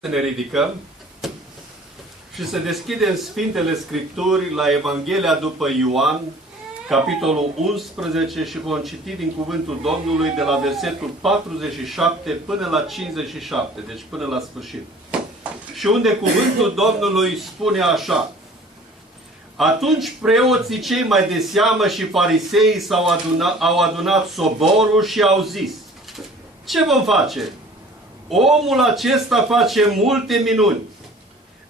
Să ne ridicăm și să deschidem Sfintele Scripturi la Evanghelia după Ioan, capitolul 11, și vom citi din cuvântul Domnului de la versetul 47 până la 57, deci până la sfârșit. Și unde cuvântul Domnului spune așa: Atunci preoții cei mai de seamă și fariseii au adunat soborul și au zis: Ce vom face? Omul acesta face multe minuni.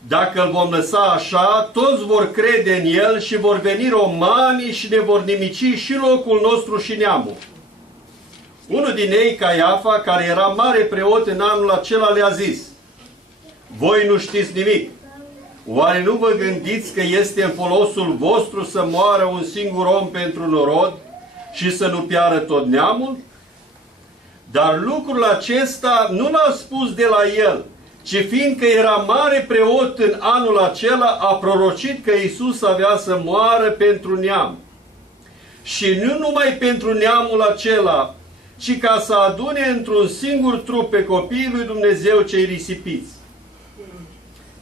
Dacă îl vom lăsa așa, toți vor crede în el și vor veni romanii și ne vor nimici și locul nostru și neamul. Unul din ei, Caiafa, care era mare preot în anul acela, le-a zis: Voi nu știți nimic. Oare nu vă gândiți că este în folosul vostru să moară un singur om pentru norod și să nu piară tot neamul? Dar lucrul acesta nu l-a spus de la el, ci fiindcă era mare preot în anul acela, a prorocit că Iisus avea să moară pentru neam. Și nu numai pentru neamul acela, ci ca să adune într-un singur trup pe copiii lui Dumnezeu cei risipiți.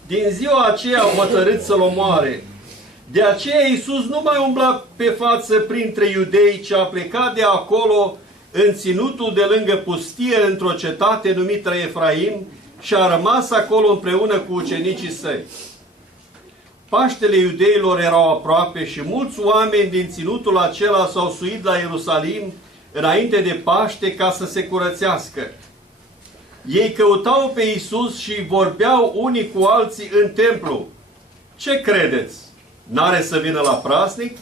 Din ziua aceea au hotărât să-l omoare. De aceea Iisus nu mai umbla pe față printre iudei, ci a plecat de acolo în ținutul de lângă pustie, într-o cetate numită Efraim, și a rămas acolo împreună cu ucenicii săi. Paștele iudeilor erau aproape și mulți oameni din ținutul acela s-au suit la Ierusalim înainte de Paște ca să se curățească. Ei căutau pe Iisus și vorbeau unii cu alții în templu: Ce credeți? N-are să vină la praznic?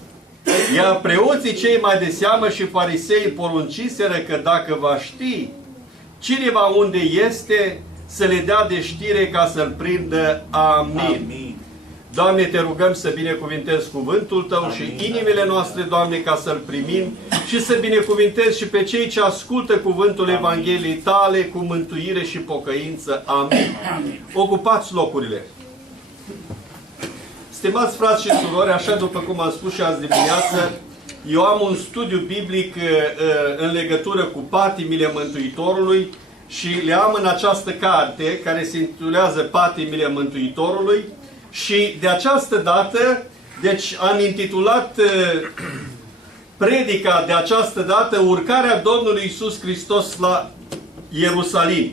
Iar preoții cei mai de seamă și farisei porunciseră că dacă va ști cineva unde este, să le dea de știre ca să-l prindă. Amin. Amin. Doamne, te rugăm să binecuvintezi cuvântul Tău. Amin. Și inimile noastre, Doamne, ca să-l primim și să binecuvintezi și pe cei ce ascultă cuvântul Amin. Evangheliei Tale cu mântuire și pocăință. Amin. Amin. Ocupați locurile. Stimați frați și surori, așa după cum am spus și azi dimineață, eu am un studiu biblic în legătură cu patimile Mântuitorului și le am în această carte care se intitulează Patimile Mântuitorului. Și de această dată, deci am intitulat predica de această dată Urcarea Domnului Iisus Hristos la Ierusalim.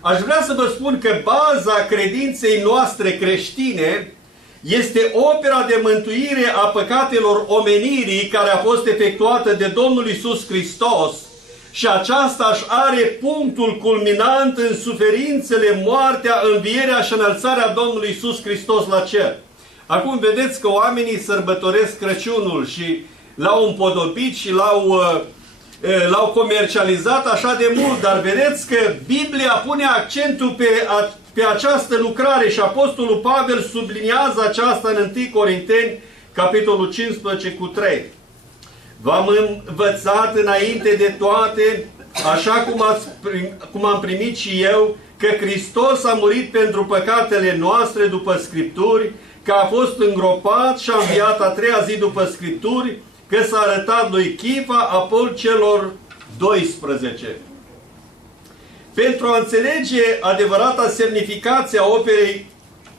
Aș vrea să vă spun că baza credinței noastre creștine este opera de mântuire a păcatelor omenirii care a fost efectuată de Domnul Iisus Hristos, și aceasta își are punctul culminant în suferințele, moartea, învierea și înălțarea Domnului Iisus Hristos la cer. Acum vedeți că oamenii sărbătoresc Crăciunul și l-au împodobit și l-au comercializat așa de mult, dar vedeți că Biblia pune accentul pe această lucrare și Apostolul Pavel subliniază aceasta în 1 Corinteni, capitolul 15 cu 3. V-am învățat înainte de toate, așa cum am primit și eu, că Hristos a murit pentru păcatele noastre după Scripturi, că a fost îngropat și a înviat a treia zi după Scripturi, că s-a arătat lui Chifa, apoi celor 12. Pentru a înțelege adevărata semnificație a operei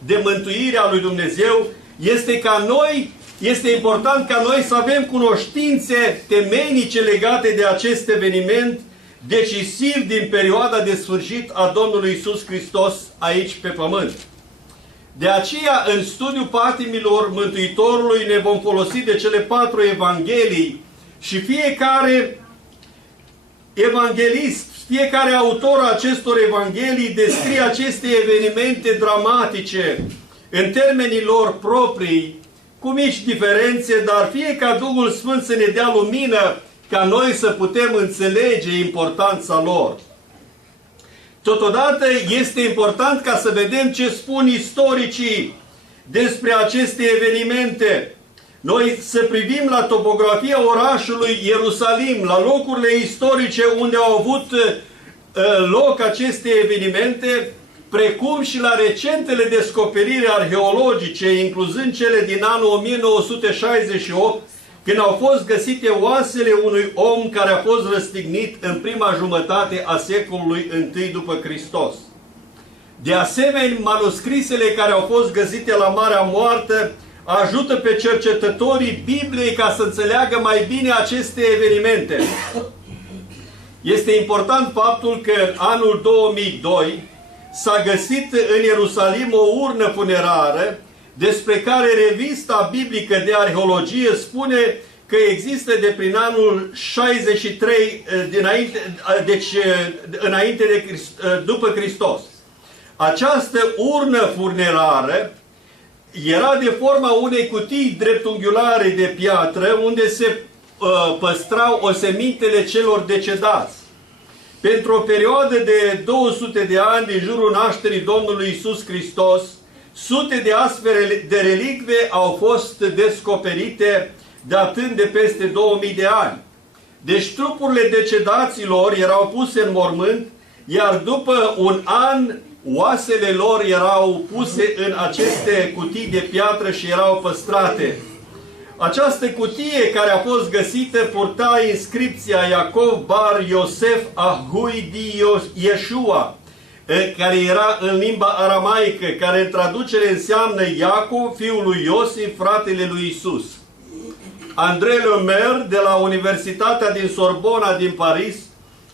de mântuire a lui Dumnezeu, este important ca noi să avem cunoștințe temeinice legate de acest eveniment decisiv din perioada de sfârșit a Domnului Iisus Hristos aici pe pământ. De aceea, în studiul patimilor Mântuitorului ne vom folosi de cele 4 evanghelii și fiecare evanghelist, fiecare autor a acestor evanghelii descrie aceste evenimente dramatice în termenii lor proprii, cu mici diferențe, dar fie ca Duhul Sfânt să ne dea lumină ca noi să putem înțelege importanța lor. Totodată este important ca să vedem ce spun istoricii despre aceste evenimente. Noi să privim la topografia orașului Ierusalim, la locurile istorice unde au avut loc aceste evenimente, precum și la recentele descoperiri arheologice, incluzând cele din anul 1968, când au fost găsite oasele unui om care a fost răstignit în prima jumătate a secolului I după Hristos. De asemenea, manuscrisele care au fost găsite la Marea Moartă ajută pe cercetătorii Bibliei ca să înțeleagă mai bine aceste evenimente. Este important faptul că în anul 2002 s-a găsit în Ierusalim o urnă funerară despre care revista biblică de arheologie spune că există de prin anul 63 după Hristos. Această urnă funerară era de forma unei cutii dreptunghiulare de piatră unde se păstrau osemintele celor decedați. Pentru o perioadă de 200 de ani din jurul nașterii Domnului Iisus Hristos, sute de astfel de relicve au fost descoperite datând de peste 2000 de ani. Deci trupurile decedaților erau puse în mormânt, iar după un an oasele lor erau puse în aceste cutii de piatră și erau păstrate. Această cutie care a fost găsită purta inscripția Iacov bar Iosef Ahui di Yeshua, care era în limba aramaică, care în traducere înseamnă Iacov, fiul lui Iosif, fratele lui Isus. André Lemaire, de la Universitatea din Sorbona din Paris,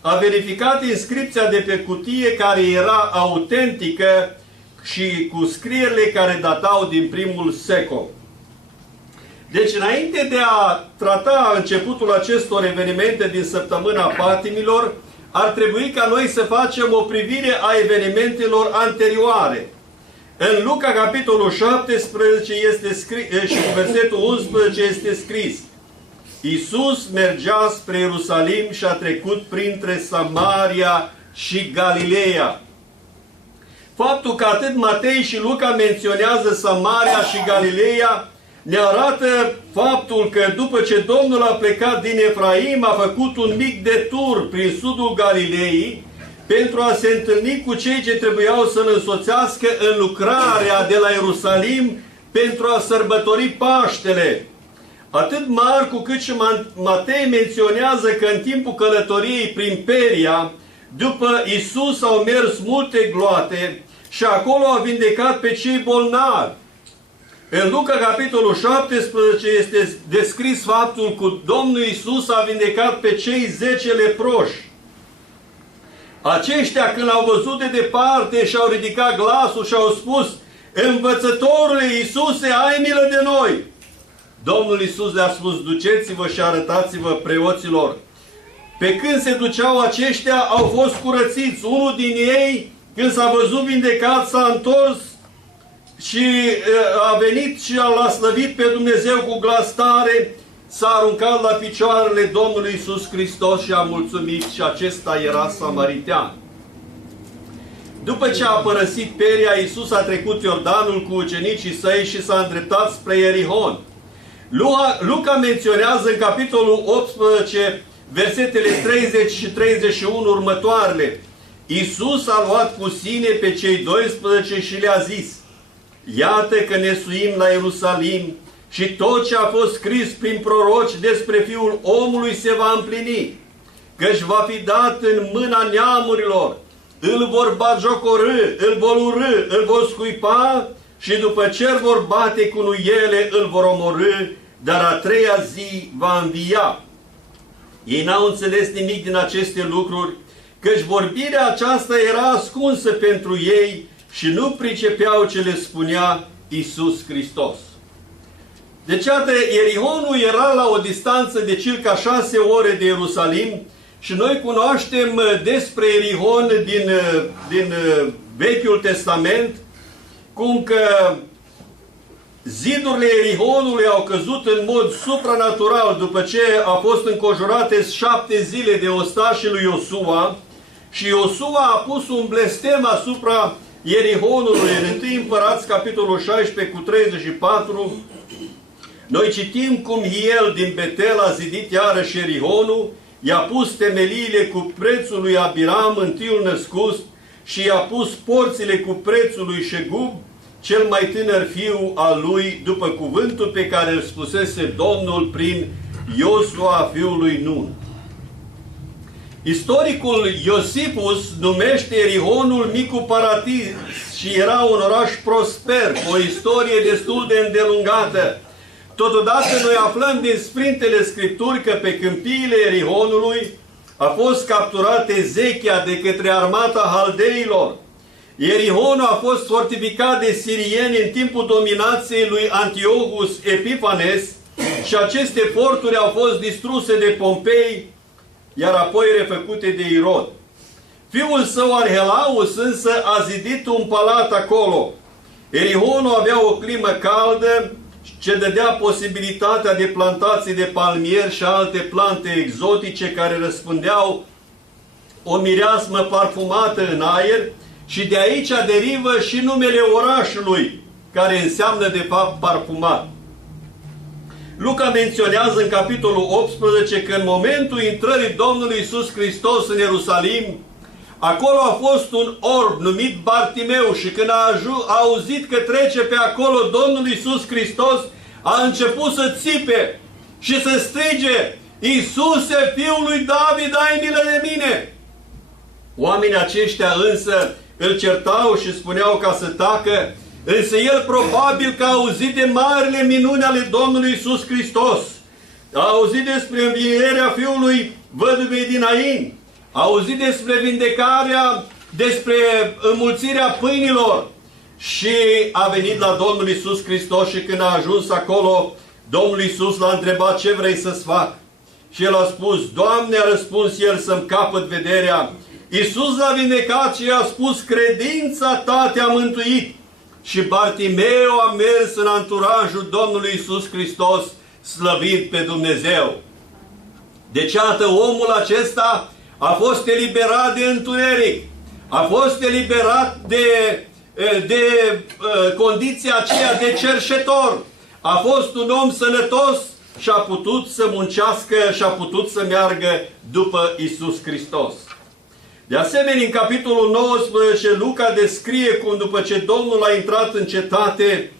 a verificat inscripția de pe cutie care era autentică și cu scrierile care datau din primul secol. Deci, înainte de a trata începutul acestor evenimente din săptămâna Patimilor, ar trebui ca noi să facem o privire a evenimentelor anterioare. În Luca, capitolul 17, este scris, și cu versetul 11 este scris: Iisus mergea spre Ierusalim și a trecut printre Samaria și Galileea. Faptul că atât Matei și Luca menționează Samaria și Galileea ne arată faptul că după ce Domnul a plecat din Efraim, a făcut un mic detur prin sudul Galileei pentru a se întâlni cu cei ce trebuiau să-L însoțească în lucrarea de la Ierusalim pentru a sărbători Paștele. Atât Marcu cât și Matei menționează că în timpul călătoriei prin Peria, după Isus au mers multe gloate și acolo a vindecat pe cei bolnavi. În Luca, capitolul 17, este descris faptul că Domnul Iisus a vindecat pe cei 10 leproși. Aceștia, când l-au văzut de departe, și-au ridicat glasul și au spus: Învățătorule Iisuse, ai milă de noi! Domnul Iisus le-a spus: duceți-vă și arătați-vă preoților. Pe când se duceau aceștia, au fost curățiți. Unul din ei, când s-a văzut vindecat, s-a întors și a venit și l-a slăvit pe Dumnezeu cu glas tare, s-a aruncat la picioarele Domnului Iisus Hristos și a mulțumit, și acesta era samaritean. După ce a părăsit Peria, Iisus a trecut Iordanul cu ucenicii săi și s-a îndreptat spre Ierihon. Luca menționează în capitolul 18, versetele 30 și 31 următoarele: Iisus a luat cu sine pe cei 12 și le-a zis: Iată că ne suim la Ierusalim și tot ce a fost scris prin proroci despre Fiul omului se va împlini, căci va fi dat în mâna neamurilor, îl vor batjocorî, îl vor urî, îl vor scuipa și după ce îl vor bate cu nuiele, îl vor omorî, dar a treia zi va învia. Ei n-au înțeles nimic din aceste lucruri, căci vorbirea aceasta era ascunsă pentru ei și nu pricepeau ce le spunea Iisus Hristos. Deci, iată, Ierihonul era la o distanță de circa 6 ore de Ierusalim și noi cunoaștem despre Ierihon din Vechiul Testament cum că zidurile Ierihonului au căzut în mod supranatural după ce a fost înconjurate 7 zile de ostașii lui Iosua, și Iosua a pus un blestem asupra Ierihonului. În 1 Împărați, capitolul 16 cu 34, noi citim cum Hiel din Betel a zidit iarăși Ierihonul, i-a pus temeliile cu prețul lui Abiram, întâiul născut, și i-a pus porțile cu prețul lui Șegub, cel mai tânăr fiu al lui, după cuvântul pe care îl spusese Domnul prin Iosua, fiul lui Nun. Istoricul Iosifus numește Erihonul Micul Paradis și era un oraș prosper, cu o istorie destul de îndelungată. Totodată noi aflăm din Sfintele Scripturi că pe câmpiile Erihonului a fost capturat Ezechia de către armata haldeilor. Erihonul a fost fortificat de sirieni în timpul dominației lui Antiochus Epifanes și aceste forturi au fost distruse de Pompei, iar apoi refăcute de Irod. Fiul său Arhelaus însă a zidit un palat acolo. Erihonul avea o climă caldă ce dădea posibilitatea de plantații de palmieri și alte plante exotice care răspândeau o mireasmă parfumată în aer și de aici derivă și numele orașului, care înseamnă de fapt parfumat. Luca menționează în capitolul 18 că în momentul intrării Domnului Iisus Hristos în Ierusalim, acolo a fost un orb numit Bartimeu și când a auzit că trece pe acolo Domnul Iisus Hristos, a început să țipe și să strige: Iisuse, Fiul lui David, ai milă de mine! Oamenii aceștia însă îl certau și spuneau ca să tacă, însă el probabil că a auzit de marile minuni ale Domnului Iisus Hristos. A auzit despre învierea fiului văduvei din Nain, a auzit despre vindecarea, despre înmulțirea pâinilor și a venit la Domnul Iisus Hristos și când a ajuns acolo, Domnul Iisus l-a întrebat: ce vrei să-ți fac? Și el a spus: Doamne, a răspuns el, să-mi capăt vederea. Iisus l-a vindecat și i-a spus: credința ta te-a mântuit. Și Bartimeu a mers în anturajul Domnului Iisus Hristos, slăvit pe Dumnezeu. Deci, iată, omul acesta a fost eliberat de întuneric, a fost eliberat de condiția aceea de cerșetor, a fost un om sănătos și a putut să muncească și a putut să meargă după Iisus Hristos. De asemenea, în capitolul 19, Luca descrie cum după ce Domnul a intrat în cetate,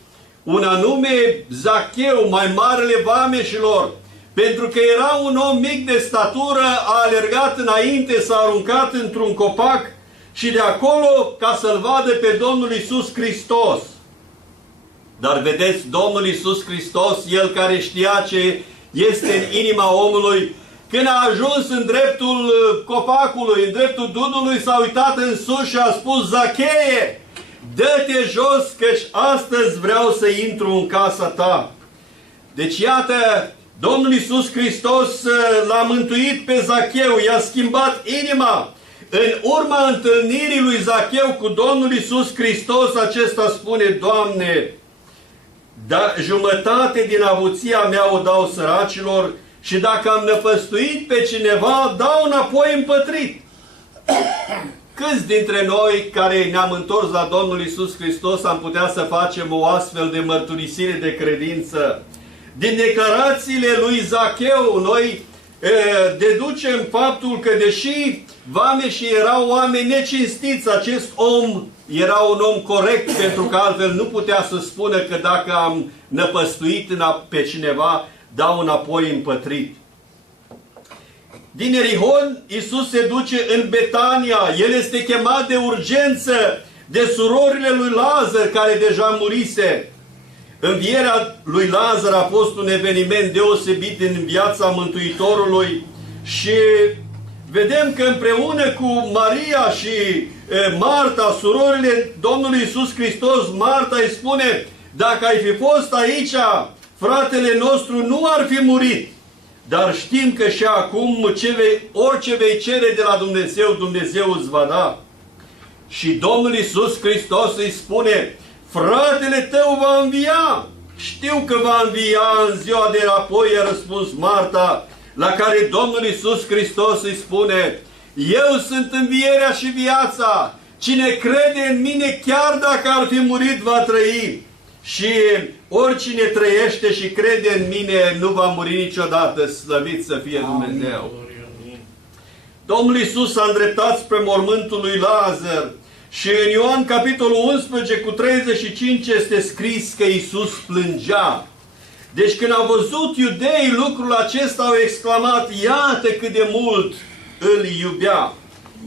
un anume Zacheu, mai marele vameșilor, pentru că era un om mic de statură, a alergat înainte, s-a aruncat într-un copac și de acolo ca să-L vadă pe Domnul Iisus Hristos. Dar vedeți, Domnul Iisus Hristos, El care știa ce este în inima omului, când a ajuns în dreptul copacului, în dreptul dudului, s-a uitat în sus și a spus: Zacheie, dă-te jos, căci astăzi vreau să intru în casa ta. Deci iată, Domnul Iisus Hristos l-a mântuit pe Zacheu, i-a schimbat inima. În urma întâlnirii lui Zacheu cu Domnul Iisus Hristos, acesta spune: Doamne, da, jumătate din avuția mea o dau săracilor și dacă am năpăstuit pe cineva, dau înapoi împătrit. Câți dintre noi care ne-am întors la Domnul Iisus Hristos am putea să facem o astfel de mărturisire de credință? Din declarațiile lui Zacheu, noi deducem faptul că deși vameșii erau oameni necinstiți, acest om era un om corect, pentru că altfel nu putea să spună că dacă am năpăstuit pe cineva, dau înapoi împătrit. Din Erihon, Iisus se duce în Betania. El este chemat de urgență de surorile lui Lazar, care deja murise. Învierea lui Lazar a fost un eveniment deosebit în viața Mântuitorului și vedem că împreună cu Maria și Marta, surorile Domnului Iisus Hristos, Marta îi spune: dacă ai fi fost aici, fratele nostru nu ar fi murit. Dar știm că și acum orice vei cere de la Dumnezeu, Dumnezeu îți va da. Și Domnul Iisus Hristos îi spune: fratele tău va învia. Știu că va învia în ziua de apoi, a răspuns Marta, la care Domnul Iisus Hristos îi spune: eu sunt învierea și viața. Cine crede în mine, chiar dacă ar fi murit, va trăi. Și oricine trăiește și crede în mine nu va muri niciodată, slăvit să fie Dumnezeu. Domnul Iisus s-a îndreptat spre mormântul lui Lazar și în Ioan capitolul 11 cu 35 este scris că Iisus plângea. Deci când au văzut iudeii lucrul acesta, au exclamat: iată cât de mult îl iubea.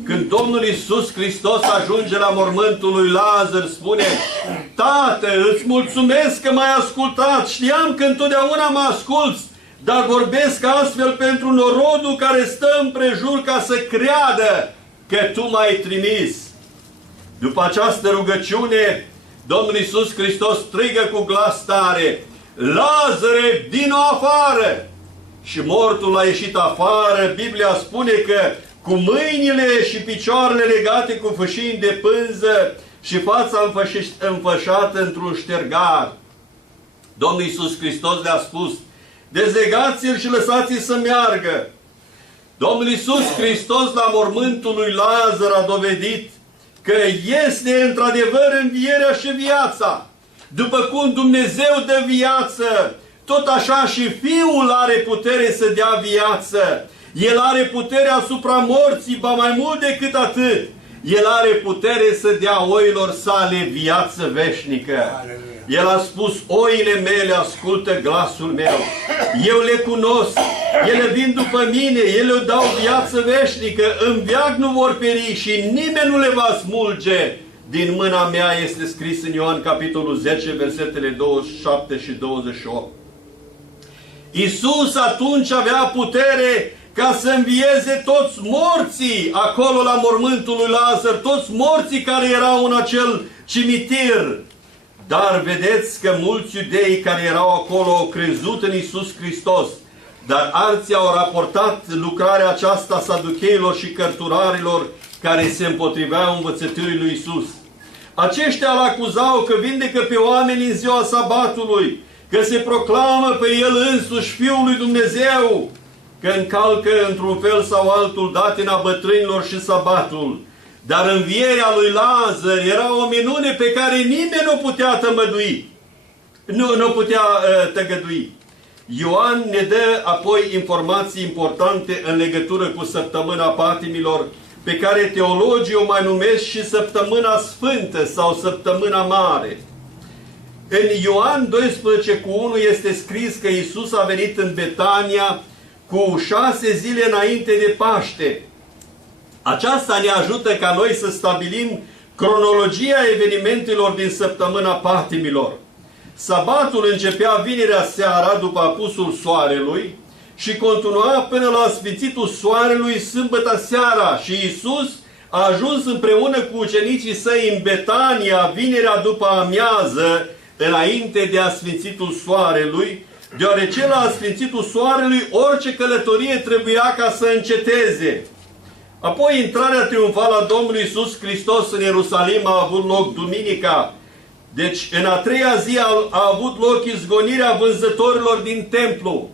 Când Domnul Iisus Hristos ajunge la mormântul lui Lazar, spune: Tată, îți mulțumesc că m-ai ascultat, știam că întotdeauna mă asculți, dar vorbesc astfel pentru norodul care stă împrejur ca să creadă că Tu m-ai trimis. După această rugăciune, Domnul Iisus Hristos strigă cu glas tare: Lazare, vino afară! Și mortul a ieșit afară. Biblia spune că cu mâinile și picioarele legate cu fâșini de pânză și fața înfășată într-un ștergar. Domnul Iisus Hristos le-a spus: dezlegați-l și lăsați-l să meargă. Domnul Iisus Hristos la mormântul lui Lazar a dovedit că este într-adevăr învierea și viața. După cum Dumnezeu dă viață, tot așa și Fiul are putere să dea viață. El are putere asupra morții, ba mai mult decât atât. El are putere să dea oilor sale viață veșnică. El a spus: oile mele ascultă glasul meu. Eu le cunosc. Ele vin după mine. Ele îmi dau viață veșnică. În veac nu vor peri și nimeni nu le va smulge din mâna mea. Este scris în Ioan capitolul 10, versetele 27 și 28. Iisus atunci avea putere ca să învieze toți morții acolo la mormântul lui Lazar, toți morții care erau în acel cimitir. Dar vedeți că mulți iudei care erau acolo au crezut în Iisus Hristos, dar alții au raportat lucrarea aceasta saducheilor și cărturarilor care se împotriveau învățăturii lui Iisus. Aceștia îl acuzau că vindecă pe oameni în ziua sabatului, că se proclamă pe El însuși Fiul lui Dumnezeu, că încalcă într-un fel sau altul datina bătrânilor și sabatul. Dar învierea lui Lazar era o minune pe care nimeni nu putea tămădui. Nu putea tăgădui. Ioan ne dă apoi informații importante în legătură cu săptămâna patimilor, pe care teologii o mai numesc și săptămâna sfântă sau săptămâna mare. În Ioan 12:1 este scris că Iisus a venit în Betania cu 6 zile înainte de Paște. Aceasta ne ajută ca noi să stabilim cronologia evenimentelor din săptămâna patimilor. Sabatul începea vinerea seara după apusul soarelui și continua până la sfințitul soarelui sâmbătă seara și Iisus a ajuns împreună cu ucenicii săi în Betania vinerea după amiază, înainte de asfințitul soarelui, deoarece la asfințitul soarelui orice călătorie trebuia ca să înceteze. Apoi intrarea triumfală a Domnului Iisus Hristos în Ierusalim a avut loc duminica. Deci în a treia zi a avut loc izgonirea vânzătorilor din templu.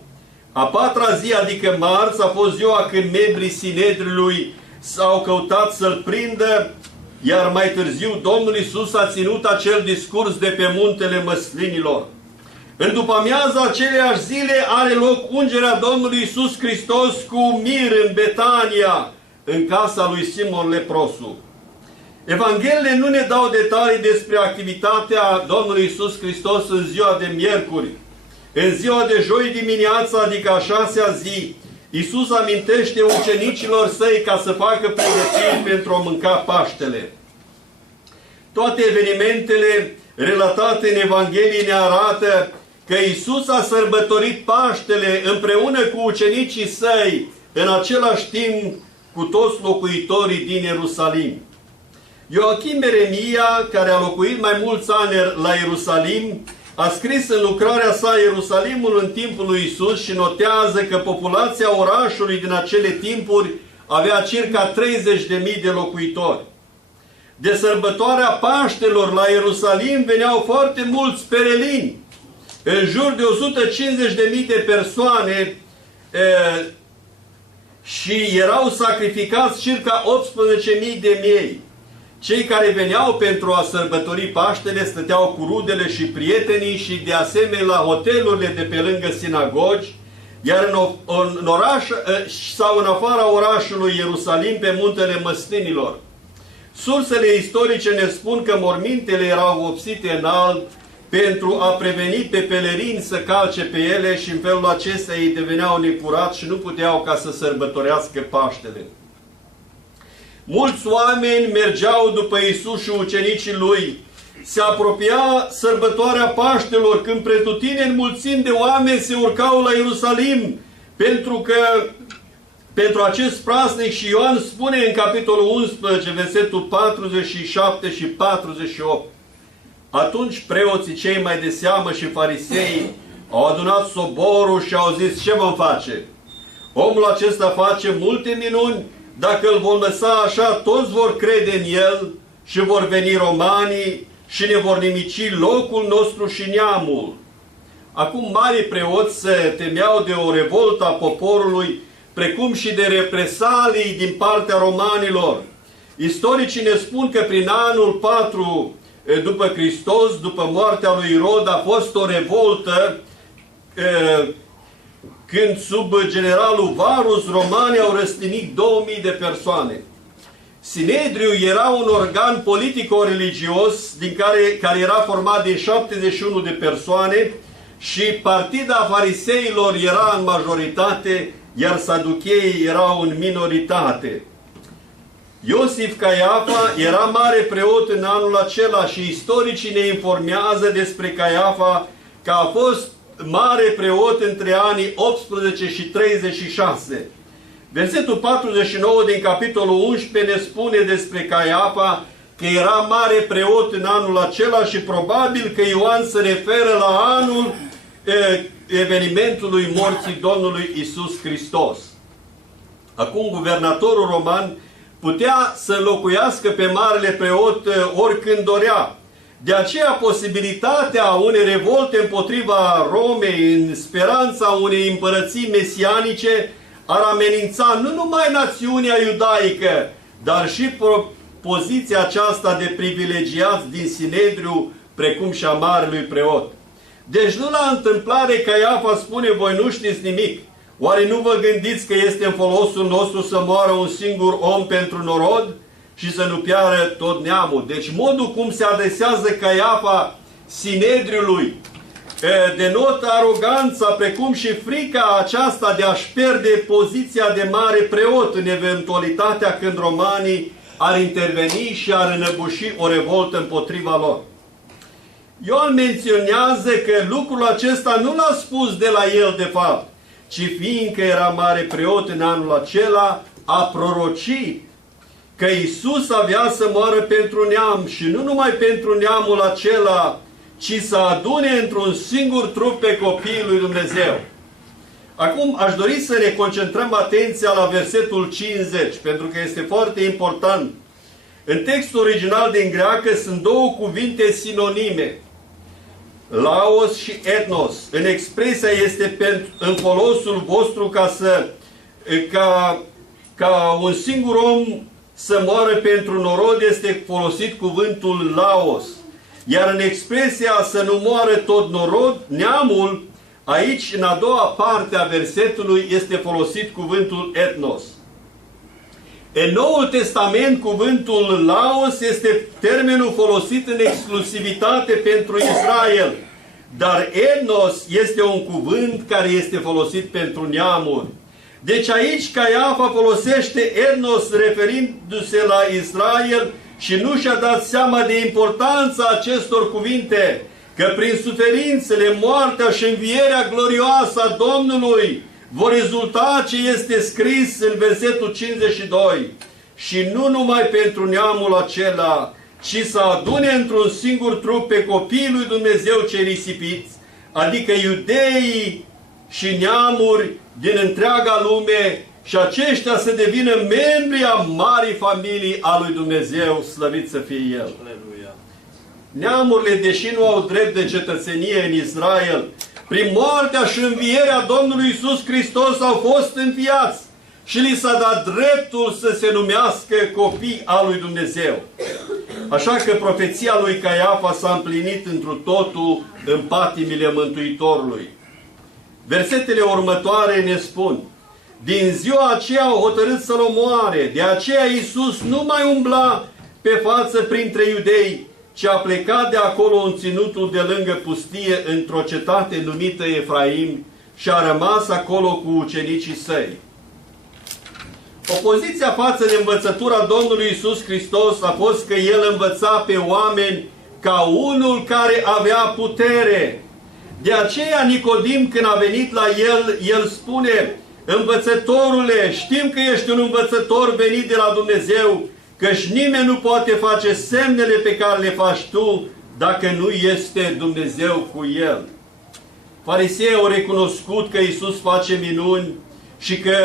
A patra zi, adică marți, a fost ziua când membrii Sinedriului s-au căutat să-L prindă, iar mai târziu Domnul Iisus a ținut acel discurs de pe muntele Măslinilor. În după-amiaza aceleiași zile are loc ungerea Domnului Iisus Hristos cu mir în Betania, în casa lui Simon leprosul. Evangheliile nu ne dau detalii despre activitatea Domnului Iisus Hristos în ziua de miercuri. În ziua de joi dimineața, adică a 6-a zi, Iisus amintește ucenicilor săi ca să facă pregătiri pentru a mânca Paștele. Toate evenimentele relatate în Evanghelie ne arată că Iisus a sărbătorit Paștele împreună cu ucenicii săi, în același timp cu toți locuitorii din Ierusalim. Ioachim Eremia, care a locuit mai mulți ani la Ierusalim, a scris în lucrarea sa Ierusalimul în timpul lui Iisus și notează că populația orașului din acele timpuri avea circa 30.000 de locuitori. De sărbătoarea Paștelor la Ierusalim veneau foarte mulți perelini, în jur de 150.000 de persoane, și erau sacrificați circa 18.000 de miei. Cei care veneau pentru a sărbători Paștele stăteau cu rudele și prietenii și de asemenea la hotelurile de pe lângă sinagogi, iar în oraș sau în afara orașului Ierusalim pe muntele Măslinilor. Sursele istorice ne spun că mormintele erau vopsite în alb pentru a preveni pe pelerini să calce pe ele și în felul acesta ei deveneau necurați și nu puteau ca să sărbătorească Paștele. mulți oameni mergeau după Iisus și ucenicii Lui. Se apropia sărbătoarea Paștelor, când pretutindeni mulțimi de oameni se urcau la Ierusalim, pentru acest praznic. Și Ioan spune în capitolul 11, versetul 47 și 48. Atunci preoții cei mai de seamă și farisei au adunat soborul și au zis: ce vom face? Omul acesta face multe minuni. Dacă îl vom lăsa așa, toți vor crede în el și vor veni romanii și ne vor nimici locul nostru și neamul. Acum marii preoți se temeau de o revoltă a poporului, precum și de represalii din partea romanilor. Istoricii ne spun că prin anul 4 după Hristos, după moartea lui Irod, a fost o revoltă când sub generalul Varus romanii au răstignit 2000 de persoane. Sinedriul era un organ politico-religios care era format din 71 de persoane și partida fariseilor era în majoritate, iar saducheii erau în minoritate. Iosif Caiafa era mare preot în anul acela și istoricii ne informează despre Caiafa că a fost mare preot între anii 18 și 36. Versetul 49 din capitolul 11 ne spune despre Caiafa că era mare preot în anul acela și probabil că Ioan se referă la anul evenimentului morții Domnului Isus Hristos. Acum guvernatorul roman putea să înlocuiască pe marele preot oricând dorea. De aceea posibilitatea unei revolte împotriva Romei în speranța unei împărății mesianice ar amenința nu numai națiunea iudaică, dar și poziția aceasta de privilegiați din Sinedriu, precum și a marelui preot. Deci nu la întâmplare Caiafa spune: voi nu știți nimic. Oare nu vă gândiți că este în folosul nostru să moară un singur om pentru norod și să nu piară tot neamul? Deci modul cum se adresează Caiafa Sinedriului denotă aroganța, precum și frica aceasta de a-și pierde poziția de mare preot în eventualitatea când romanii ar interveni și ar înăbuși o revoltă împotriva lor. Ioan menționează că lucrul acesta nu l-a spus de la el de fapt, ci fiindcă era mare preot în anul acela, a prorocit că Iisus avea să moară pentru neam și nu numai pentru neamul acela, ci să adune într-un singur trup pe copiii lui Dumnezeu. Acum aș dori să ne concentrăm atenția la versetul 50, pentru că este foarte important. În textul original din greacă sunt două cuvinte sinonime, laos și ethnos. În expresia este în folosul vostru ca un singur om să moară pentru norod este folosit cuvântul laos. Iar în expresia să nu moară tot norod, neamul, aici în a doua parte a versetului este folosit cuvântul ethnos. În Noul Testament cuvântul laos este termenul folosit în exclusivitate pentru Israel, dar ethnos este un cuvânt care este folosit pentru neamuri. Deci aici Caiafa folosește ethnos referindu-se la Israel și nu și-a dat seama de importanța acestor cuvinte, că prin suferințele, moartea și învierea glorioasă a Domnului vor rezulta ce este scris în versetul 52. Și nu numai pentru neamul acela, ci să adune într-un singur trup pe copiii lui Dumnezeu cei risipiți, adică iudeii și neamuri din întreaga lume, și aceștia să devină membri a marii familii a lui Dumnezeu, slăvit să fie El. Aleluia. Neamurile, deși nu au drept de cetățenie în Israel, prin moartea și învierea Domnului Iisus Hristos au fost înfiați și li s-a dat dreptul să se numească copii al lui Dumnezeu. Așa că profeția lui Caiafa s-a împlinit întru totul în patimile Mântuitorului. Versetele următoare ne spun: din ziua aceea au hotărât să-L omoare, de aceea Iisus nu mai umbla pe față printre iudei, ci a plecat de acolo în ținutul de lângă pustie, într-o cetate numită Efraim, și a rămas acolo cu ucenicii săi. Opoziția față de învățătura Domnului Iisus Hristos a fost că El învăța pe oameni ca unul care avea putere. De aceea Nicodim, când a venit la el spune: învățătorule, știm că ești un învățător venit de la Dumnezeu, căci nimeni nu poate face semnele pe care le faci tu dacă nu este Dumnezeu cu el. Fariseii au recunoscut că Iisus face minuni și că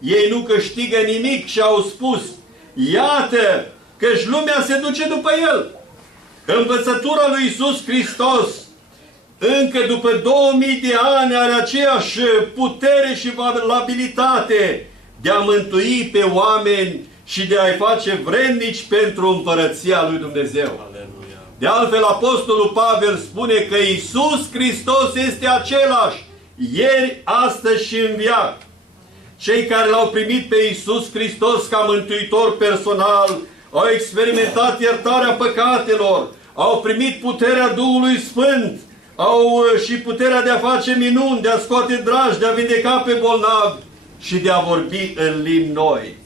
ei nu câștigă nimic și au spus: iată căci lumea se duce după el. Învățătura lui Iisus Hristos încă după 2000 de ani are aceeași putere și valabilitate de a mântui pe oameni și de a-i face vrednici pentru împărăția lui Dumnezeu. Aleluia. De altfel, Apostolul Pavel spune că Iisus Hristos este același ieri, astăzi și în veac. Cei care l-au primit pe Iisus Hristos ca mântuitor personal au experimentat iertarea păcatelor, au primit puterea Duhului Sfânt, au și puterea de a face minuni, de a scoate dragi, de a vindeca pe bolnavi și de a vorbi în limbi noi.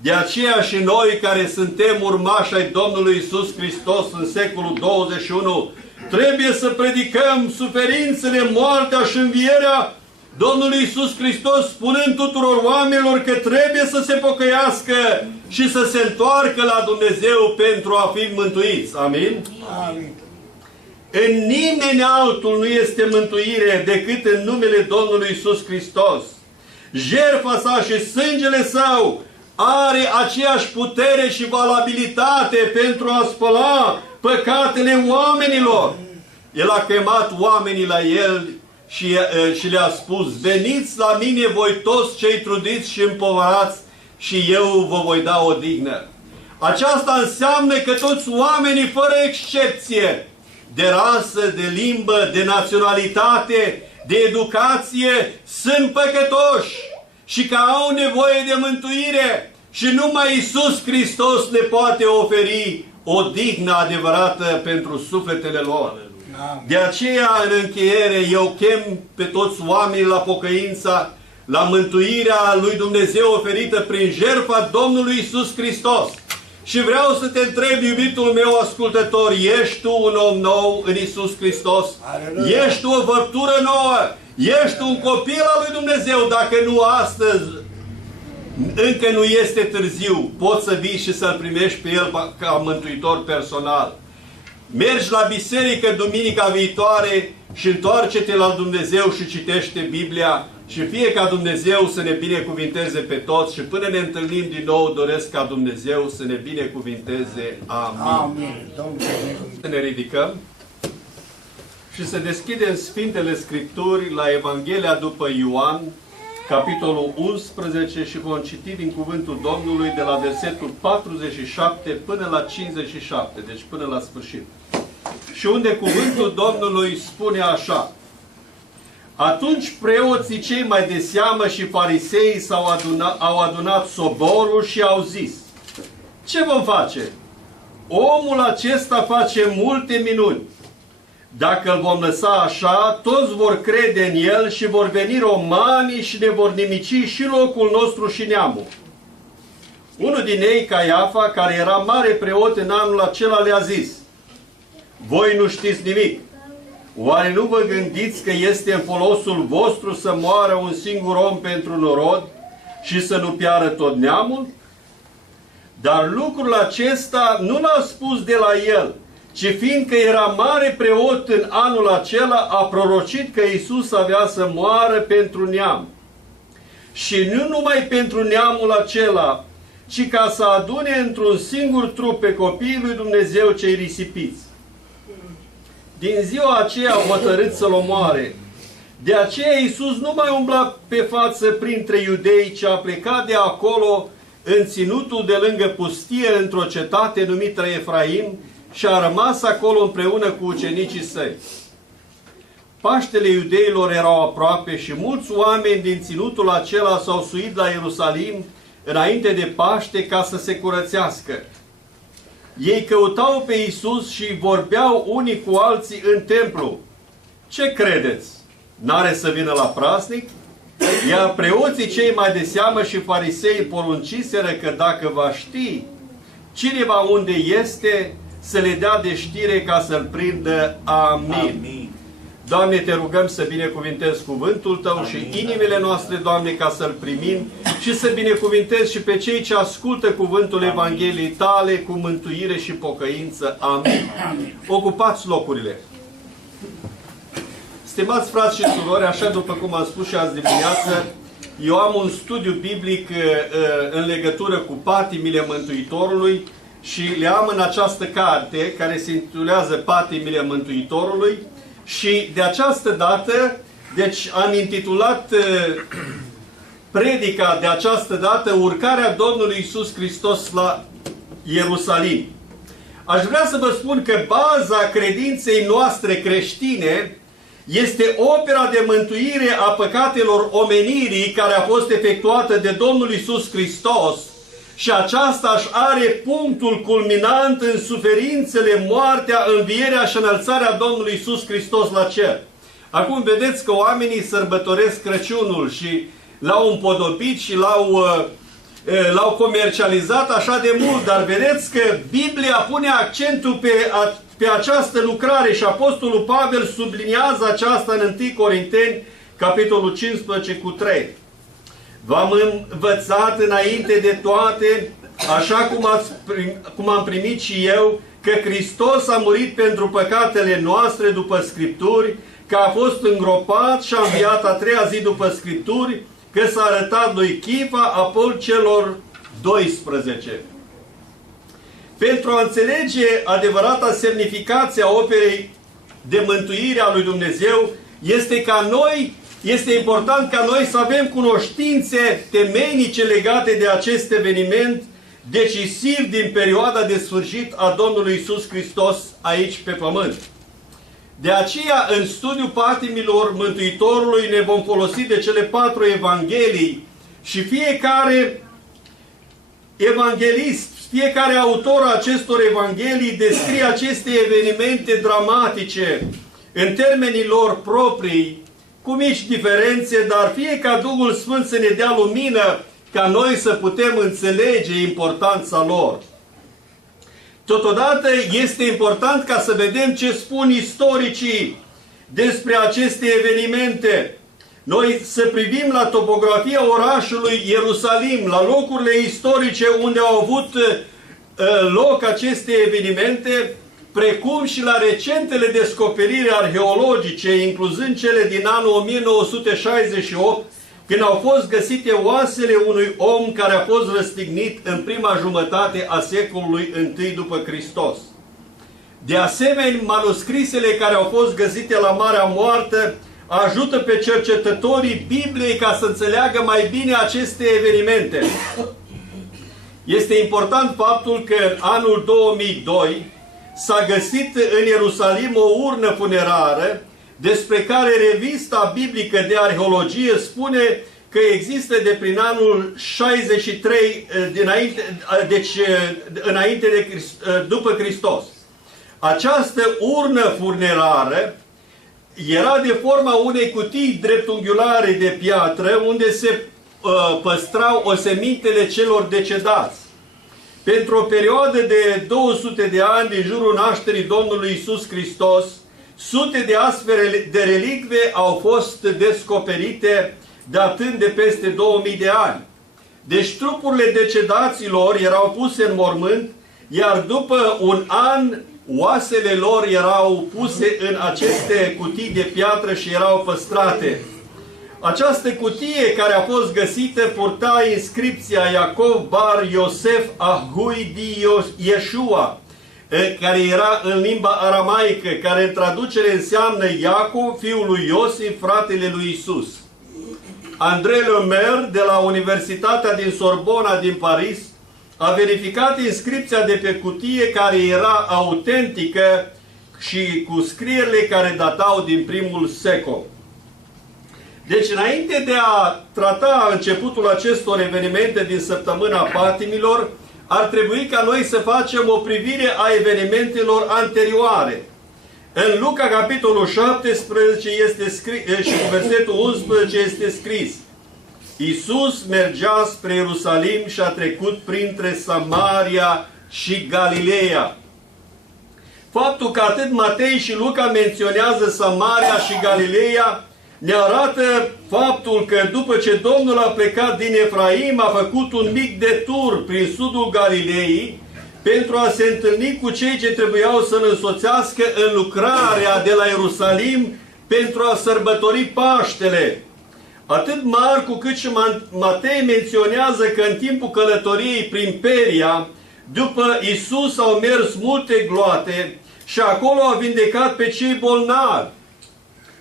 De aceea și noi care suntem urmași ai Domnului Iisus Hristos în secolul 21, trebuie să predicăm suferințele, moartea și învierea Domnului Iisus Hristos, spunând tuturor oamenilor că trebuie să se pocăiască și să se întoarcă la Dumnezeu pentru a fi mântuiți. Amin? Amin. În nimeni altul nu este mântuire decât în numele Domnului Iisus Hristos. Jertfa sa și sângele său are aceeași putere și valabilitate pentru a spăla păcatele oamenilor. El a chemat oamenii la el și le-a spus: veniți la mine voi toți cei trudiți și împovărați și eu vă voi da odihnă. Aceasta înseamnă că toți oamenii, fără excepție, de rasă, de limbă, de naționalitate, de educație, sunt păcătoși și că au nevoie de mântuire și numai Iisus Hristos le poate oferi odihnă adevărată pentru sufletele lor. De aceea, în încheiere, eu chem pe toți oamenii la pocăința, la mântuirea lui Dumnezeu oferită prin jertfa Domnului Iisus Hristos. Și vreau să te întreb, iubitul meu ascultător, ești tu un om nou în Iisus Hristos? Aleluia. Ești tu o făptură nouă? Ești un copil al lui Dumnezeu? Dacă nu astăzi, încă nu este târziu, poți să vii și să-L primești pe El ca mântuitor personal. Mergi la biserică duminica viitoare și întoarce-te la Dumnezeu și citește Biblia și fie ca Dumnezeu să ne binecuvinteze pe toți și până ne întâlnim din nou doresc ca Dumnezeu să ne binecuvinteze. Amin. Amin. Să ne ridicăm și să deschidem Sfintele Scripturi la Evanghelia după Ioan, capitolul 11, și vom citi din cuvântul Domnului de la versetul 47 până la 57, deci până la sfârșit. Și unde cuvântul Domnului spune așa: atunci preoții cei mai de seamă și fariseii au adunat soborul și au zis: ce vom face? Omul acesta face multe minuni. Dacă îl vom lăsa așa, toți vor crede în el și vor veni romanii și ne vor nimici și locul nostru și neamul. Unul din ei, Caiafa, care era mare preot în anul acela, le-a zis: voi nu știți nimic. Oare nu vă gândiți că este în folosul vostru să moară un singur om pentru norod și să nu piară tot neamul? Dar lucrul acesta nu l-a spus de la el, ci fiindcă era mare preot în anul acela, a prorocit că Iisus avea să moară pentru neam. Și nu numai pentru neamul acela, ci ca să adune într-un singur trup pe copiii lui Dumnezeu cei risipiți. Din ziua aceea au hotărât să-L omoare. De aceea Iisus nu mai umbla pe față printre iudei, ci a plecat de acolo în ținutul de lângă pustie, într-o cetate numită Efraim, și a rămas acolo împreună cu ucenicii săi. Paștele iudeilor erau aproape și mulți oameni din ținutul acela s-au suit la Ierusalim înainte de Paște ca să se curățească. Ei căutau pe Iisus și vorbeau unii cu alții în templu: ce credeți? N-are să vină la praznic? Iar preoții cei mai de seamă și farisei porunciseră că dacă va ști cineva unde este, să le dea de știre ca să-l prindă. Amin. Amin. Doamne, te rugăm să binecuvintezi cuvântul Tău. Amin. Și inimile noastre, Doamne, ca să-l primim și să binecuvintezi și pe cei ce ascultă cuvântul Amin. Evangheliei Tale cu mântuire și pocăință. Amin. Amin. Ocupați locurile. Stimați frați și surori, așa după cum am spus și azi dimineață, eu am un studiu biblic în legătură cu patimile Mântuitorului și le am în această carte care se intitulează Patimile Mântuitorului și de această dată, deci am intitulat predica de această dată Urcarea Domnului Iisus Hristos la Ierusalim. Aș vrea să vă spun că baza credinței noastre creștine este opera de mântuire a păcatelor omenirii care a fost efectuată de Domnul Iisus Hristos și aceasta își are punctul culminant în suferințele, moartea, învierea și înălțarea Domnului Iisus Hristos la cer. Acum vedeți că oamenii sărbătoresc Crăciunul și l-au împodobit și l-au comercializat așa de mult, dar vedeți că Biblia pune accentul pe această lucrare și Apostolul Pavel subliniază aceasta în 1 Corinteni, capitolul 15 cu 3. V-am învățat înainte de toate, așa cum am primit și eu, că Hristos a murit pentru păcatele noastre după Scripturi, că a fost îngropat și a înviat a treia zi după Scripturi, că s-a arătat lui Chifa, apoi celor 12. Pentru a înțelege adevărata semnificație a operei de mântuire a lui Dumnezeu, este important ca noi să avem cunoștințe temeinice legate de acest eveniment decisiv din perioada de sfârșit a Domnului Iisus Hristos aici pe pământ. De aceea, în studiul patimilor Mântuitorului ne vom folosi de cele 4 evanghelii și fiecare evanghelist, fiecare autor a acestor evanghelii descrie aceste evenimente dramatice în termenii lor proprii, cu mici diferențe, dar fie ca Duhul Sfânt să ne dea lumină ca noi să putem înțelege importanța lor. Totodată este important ca să vedem ce spun istoricii despre aceste evenimente. Noi să privim la topografia orașului Ierusalim, la locurile istorice unde au avut loc aceste evenimente, precum și la recentele descoperiri arheologice, incluzând cele din anul 1968, când au fost găsite oasele unui om care a fost răstignit în prima jumătate a secolului I după Hristos. De asemenea, manuscrisele care au fost găsite la Marea Moartă ajută pe cercetătorii Bibliei ca să înțeleagă mai bine aceste evenimente. Este important faptul că în anul 2002 s-a găsit în Ierusalim o urnă funerară despre care revista biblică de arheologie spune că există de prin anul 63 după Hristos. Această urnă funerară era de forma unei cutii dreptunghiulare de piatră unde se păstrau osemintele celor decedați. Pentru o perioadă de 200 de ani din jurul nașterii Domnului Iisus Hristos, sute de astfel de relicve au fost descoperite datând de peste 2000 de ani. Deci trupurile decedaților erau puse în mormânt, iar după un an oasele lor erau puse în aceste cutii de piatră și erau păstrate. Această cutie care a fost găsită purta inscripția Iacov bar Iosef Ahui di Yeshua, care era în limba aramaică, care în traducere înseamnă Iacov, fiul lui Iosif, fratele lui Isus. André Lemaire, de la Universitatea din Sorbona din Paris, a verificat inscripția de pe cutie care era autentică și cu scrierile care datau din primul secol. Deci, înainte de a trata începutul acestor evenimente din săptămâna patimilor, ar trebui ca noi să facem o privire a evenimentelor anterioare. În Luca, capitolul 17 este scris, și cu versetul 11 este scris: Iisus mergea spre Ierusalim și a trecut printre Samaria și Galileea. Faptul că atât Matei și Luca menționează Samaria și Galileea ne arată faptul că după ce Domnul a plecat din Efraim, a făcut un mic detur prin sudul Galileei pentru a se întâlni cu cei ce trebuiau să-L însoțească în lucrarea de la Ierusalim pentru a sărbători Paștele. Atât Marcu cât și Matei menționează că în timpul călătoriei prin Peria, după Iisus au mers multe gloate și acolo au vindecat pe cei bolnavi.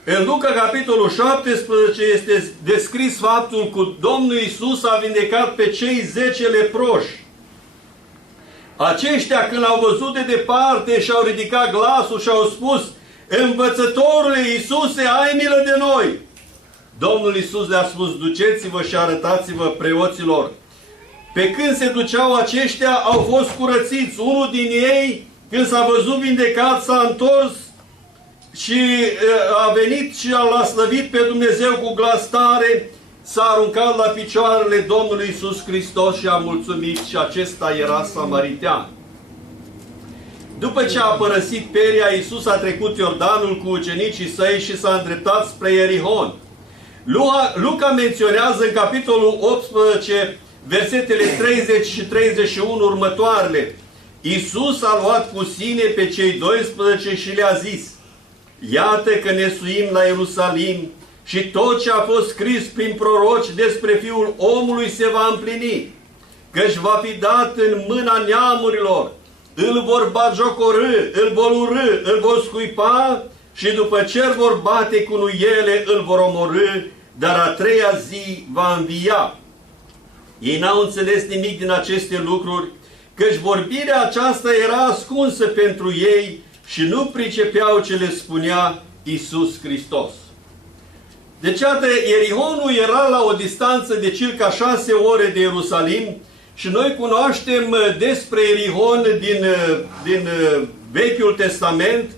În Luca, capitolul 17, este descris faptul că Domnul Iisus a vindecat pe cei 10 leproși. Aceștia, când l-au văzut de departe, și-au ridicat glasul și au spus: Învățătorule Iisuse, ai milă de noi! Domnul Iisus le-a spus: duceți-vă și arătați-vă preoților. Pe când se duceau aceștia, au fost curățiți. Unul din ei, când s-a văzut vindecat, s-a întors și a venit și l-a slăvit pe Dumnezeu cu glas tare, s-a aruncat la picioarele Domnului Iisus Hristos și a mulțumit, și acesta era samaritean. După ce a părăsit Peria, Iisus a trecut Iordanul cu ucenicii săi și s-a îndreptat spre Ierihon. Luca menționează în capitolul 18, versetele 30 și 31 următoarele. Iisus a luat cu sine pe cei 12 și le-a zis: Iată că ne suim la Ierusalim și tot ce a fost scris prin proroci despre Fiul omului se va împlini, căci va fi dat în mâna neamurilor, îl vor batjocorî, îl vor urâ, îl vor scuipa și după ce îl vor bate cu nuiele, îl vor omorî, dar a treia zi va învia. Ei n-au înțeles nimic din aceste lucruri, căci vorbirea aceasta era ascunsă pentru ei și nu pricepeau ce le spunea Iisus Hristos. Deci, iată, Ierihonul era la o distanță de circa 6 ore de Ierusalim și noi cunoaștem despre Ierihon din Vechiul Testament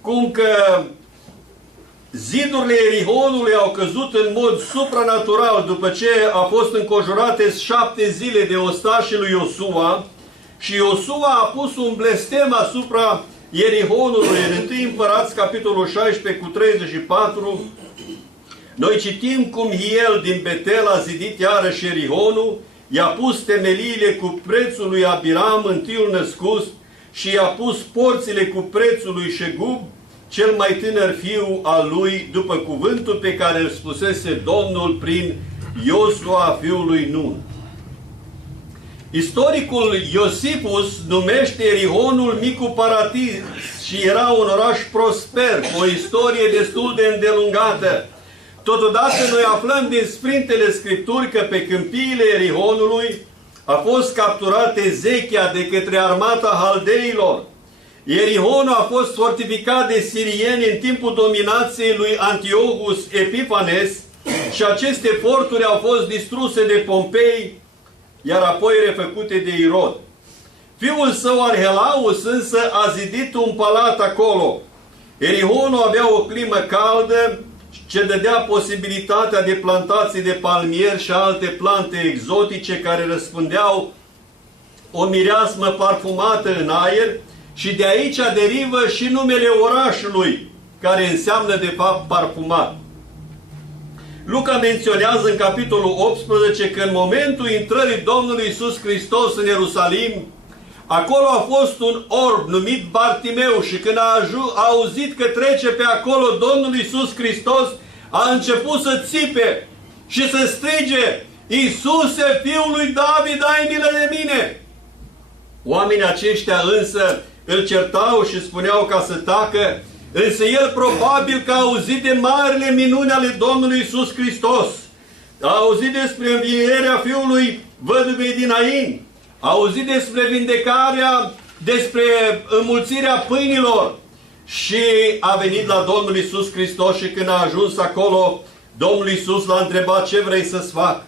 cum că zidurile Ierihonului au căzut în mod supranatural după ce a fost înconjurate 7 zile de ostașii lui Iosua, și Iosua a pus un blestem asupra Ierihonului. În 1 Împărați, capitolul 16 cu 34, noi citim cum Hiel din Betel a zidit iarăși Ierihonul, i-a pus temeliile cu prețul lui Abiram, întâiul născut, și i-a pus porțile cu prețul lui Șegub, cel mai tânăr fiu al lui, după cuvântul pe care îl spusese Domnul prin Iosua fiul lui Nun. Istoricul Iosifus numește Ierihonul Micul Paradis și era un oraș prosper, cu o istorie destul de îndelungată. Totodată noi aflăm din Sfintele Scripturi că pe câmpiile Ierihonului a fost capturat Ezechia de către armata haldeilor. Ierihonul a fost fortificat de sirieni în timpul dominației lui Antiochus Epifanes și aceste forturi au fost distruse de Pompei, iar apoi refăcute de Irod. Fiul său Arhelaus însă a zidit un palat acolo. Ierihonul avea o climă caldă ce dădea posibilitatea de plantații de palmier și alte plante exotice care răspândeau o mireasmă parfumată în aer, și de aici derivă și numele orașului, care înseamnă de fapt parfumat. Luca menționează în capitolul 18 că în momentul intrării Domnului Iisus Hristos în Ierusalim, acolo a fost un orb numit Bartimeu și când a auzit că trece pe acolo Domnul Iisus Hristos, a început să țipe și să strige: Iisuse, Fiul lui David, ai milă de mine! Oamenii aceștia însă îl certau și spuneau ca să tacă, însă el probabil că a auzit de marile minuni ale Domnului Iisus Hristos, a auzit despre învierea fiului văduvei din Nain, a auzit despre vindecarea, despre înmulțirea pâinilor și a venit la Domnul Iisus Hristos și când a ajuns acolo, Domnul Iisus l-a întrebat: ce vrei să-ți fac?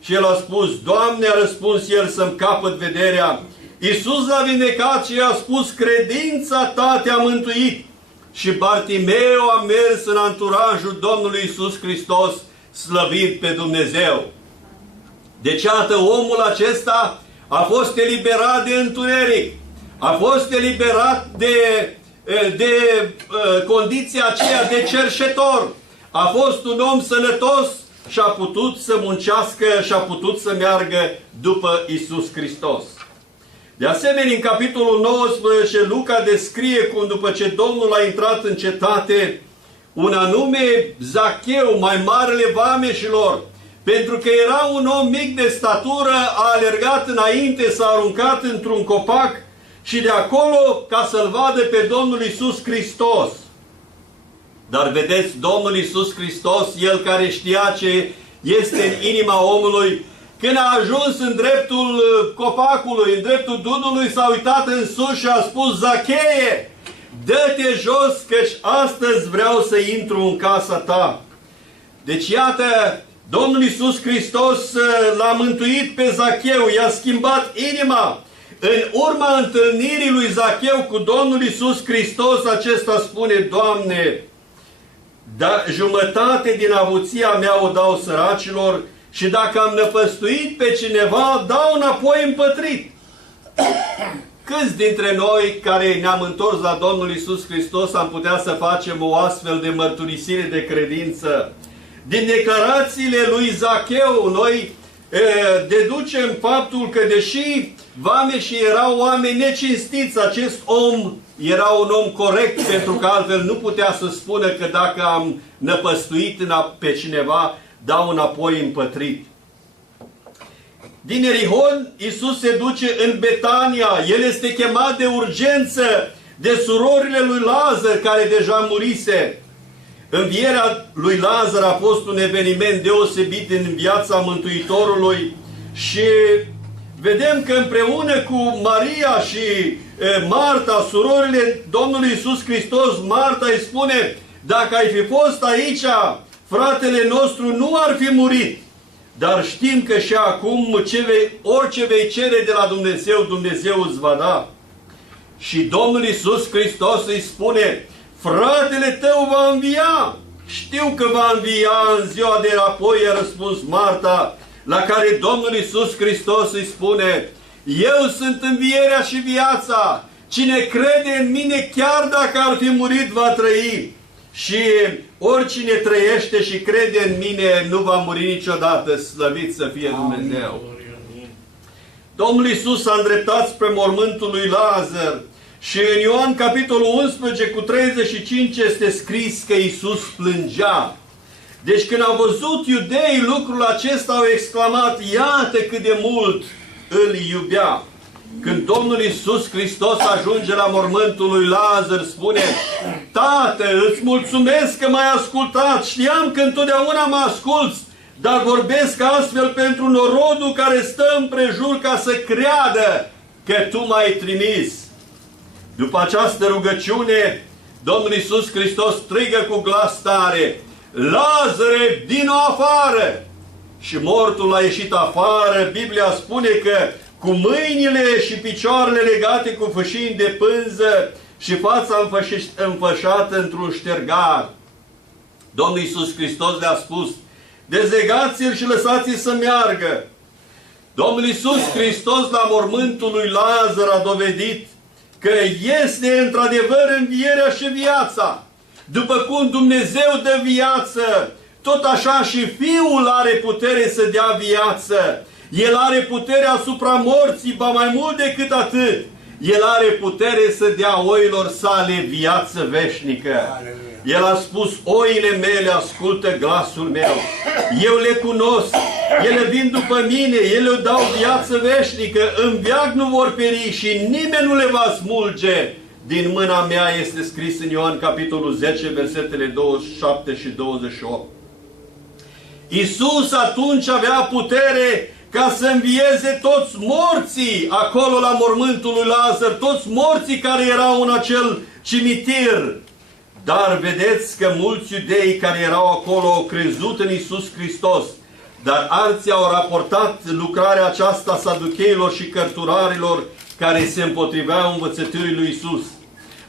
Și el a spus: Doamne, a răspuns el, să-mi capăt vederea. Iisus l-a vindecat și i-a spus: credința ta te-a mântuit. Și Bartimeu a mers în anturajul Domnului Iisus Hristos, slăvit pe Dumnezeu. Deci, iată, omul acesta a fost eliberat de întuneric, a fost eliberat de condiția aceea de cerșetor, a fost un om sănătos și a putut să muncească și a putut să meargă după Iisus Hristos. De asemenea, în capitolul 19, Luca descrie cum după ce Domnul a intrat în cetate, un anume Zacheu, mai marele vameșilor, pentru că era un om mic de statură, a alergat înainte, s-a aruncat într-un copac și de acolo ca să-L vadă pe Domnul Iisus Hristos. Dar vedeți, Domnul Iisus Hristos, El care știa ce este în inima omului, când a ajuns în dreptul copacului, în dreptul dudului, s-a uitat în sus și a spus: Zacheie, dă-te jos, căci astăzi vreau să intru în casa ta. Deci iată, Domnul Iisus Hristos l-a mântuit pe Zacheu, i-a schimbat inima. În urma întâlnirii lui Zacheu cu Domnul Iisus Hristos, acesta spune: Doamne, da, jumătate din avuția mea o dau săracilor și dacă am năpăstuit pe cineva, dau înapoi împătrit. Câți dintre noi care ne-am întors la Domnul Iisus Hristos am putea să facem o astfel de mărturisire de credință? Din declarațiile lui Zacheu, noi deducem faptul că deși vameșii erau oameni necinstiți, acest om era un om corect, pentru că altfel nu putea să spună că dacă am năpăstuit pe cineva, dau înapoi împătrit. Din Erihon, Iisus se duce în Betania. El este chemat de urgență de surorile lui Lazar, care deja murise. Învierea lui Lazar a fost un eveniment deosebit în viața Mântuitorului și vedem că împreună cu Maria și Marta, surorile Domnului Iisus Hristos, Marta îi spune: dacă ai fi fost aici, fratele nostru nu ar fi murit. Dar știm că și acum orice vei cere de la Dumnezeu, Dumnezeu îți va da. Și Domnul Iisus Hristos îi spune: fratele tău va învia. Știu că va învia în ziua de apoi, a răspuns Marta, la care Domnul Iisus Hristos îi spune: eu sunt învierea și viața. Cine crede în mine, chiar dacă ar fi murit, va trăi. Și oricine trăiește și crede în mine nu va muri niciodată, slăvit să fie Dumnezeu. Domnul Iisus a îndreptat spre mormântul lui Lazar și în Ioan capitolul 11 cu 35 este scris că Iisus plângea. Deci când au văzut iudeii lucrul acesta, au exclamat: iată cât de mult îl iubea. Când Domnul Iisus Hristos ajunge la mormântul lui Lazar, spune: Tată, îți mulțumesc că m-ai ascultat, știam că întotdeauna mă asculți, dar vorbesc astfel pentru norodul care stă împrejur ca să creadă că Tu m-ai trimis. După această rugăciune, Domnul Iisus Hristos strigă cu glas tare: Lazare, vino afară! Și mortul a ieșit afară. Biblia spune că cu mâinile și picioarele legate cu fășini de pânză și fața înfășată într-un ștergar. Domnul Iisus Hristos le-a spus: dezlegați-l și lăsați-l să meargă. Domnul Iisus Hristos la mormântul lui Lazar a dovedit că este într-adevăr învierea și viața. După cum Dumnezeu dă viață, tot așa și Fiul are putere să dea viață. El are putere asupra morții, ba mai mult decât atât. El are putere să dea oilor sale viață veșnică. El a spus: oile mele ascultă glasul meu. Eu le cunosc. Ele vin după mine. Ele îmi dau viață veșnică. În veac nu vor peri și nimeni nu le va smulge din mâna mea. Este scris în Ioan capitolul 10, versetele 27 și 28. Iisus atunci avea putere ca să învieze toți morții acolo la mormântul lui Lazar, toți morții care erau în acel cimitir. Dar vedeți că mulți iudei care erau acolo au crezut în Iisus Hristos, dar alții au raportat lucrarea aceasta saducheilor și cărturarilor care se împotriveau învățăturii lui Iisus.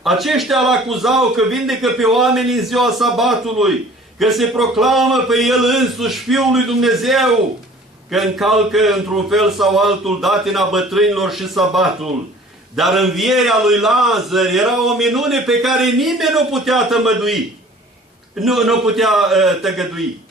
Aceștia îl acuzau că vindecă pe oameni în ziua sabatului, că se proclamă pe el însuși Fiul lui Dumnezeu, că încalcă într-un fel sau altul datina bătrânilor și sabatul. Dar învierea lui Lazar era o minune pe care nimeni nu putea tămădui. Nu putea tăgădui.